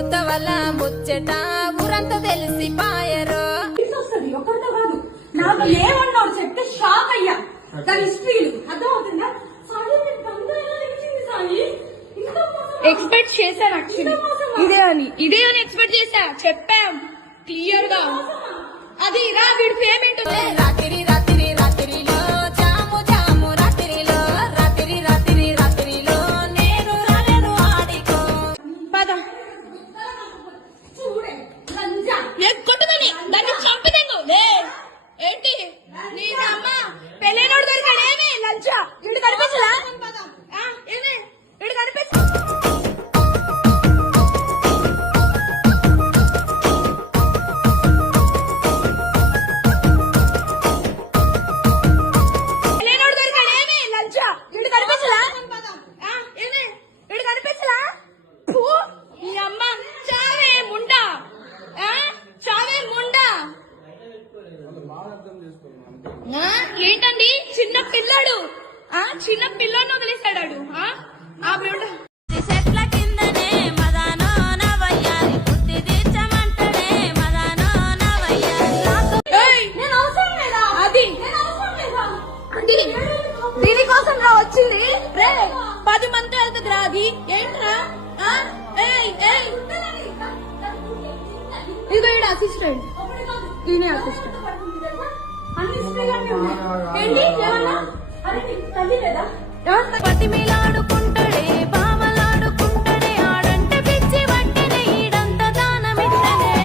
ఉడత వల్ల ముచ్చట ఊరంతా తెలిసి పాయరు. ఒకరితో కాదు నాకు లేవన్నాడు చెప్తే షాక్ అయ్యా. దాని హిస్టరీలు అర్థమవుతుందా? ఎక్స్పెక్ట్ చేశాను యాక్చువల్లీ ఇదే అని ఎక్స్పెక్ట్ చేశా. చెప్పాం క్లియర్ గా. అది రా వీడి పేమెంట్ రాత్రి రాత్రి రాత్రిలో జాము జాము రాత్రిలో రాత్రి రాత్రి రాత్రిలో నేను రాలేను ఆడికో. పద కొట్టదని దాన్ని చంపదేంగు లే. ఏంటి నీ అమ్మ పెళ్ళైనోడు దొరికాడు. ఏమి లంచా వీడు కనిపించలా? ఏమి వీడు కనిపించ ఏంటండి చిన్న పిల్లాడు చిన్న పిల్లని వదిలేస్తాడు. చెట్ల కిందనే మదానో నవయ్యారి బుద్ధి తీర్చమంటనే మదానో నవయ్యారి. అది దీనికోసం రా వచ్చింది. 10 మంది వెళ్తుంది రా. అది ఏంట్రా? ఇదిగో ఈడ అసిస్టెంట్. ఈయన అసిస్టెంట్. ఏంటి ఏమన్నా? అరే తల్లి లేదా? పతిమిలాడుకుంటాడే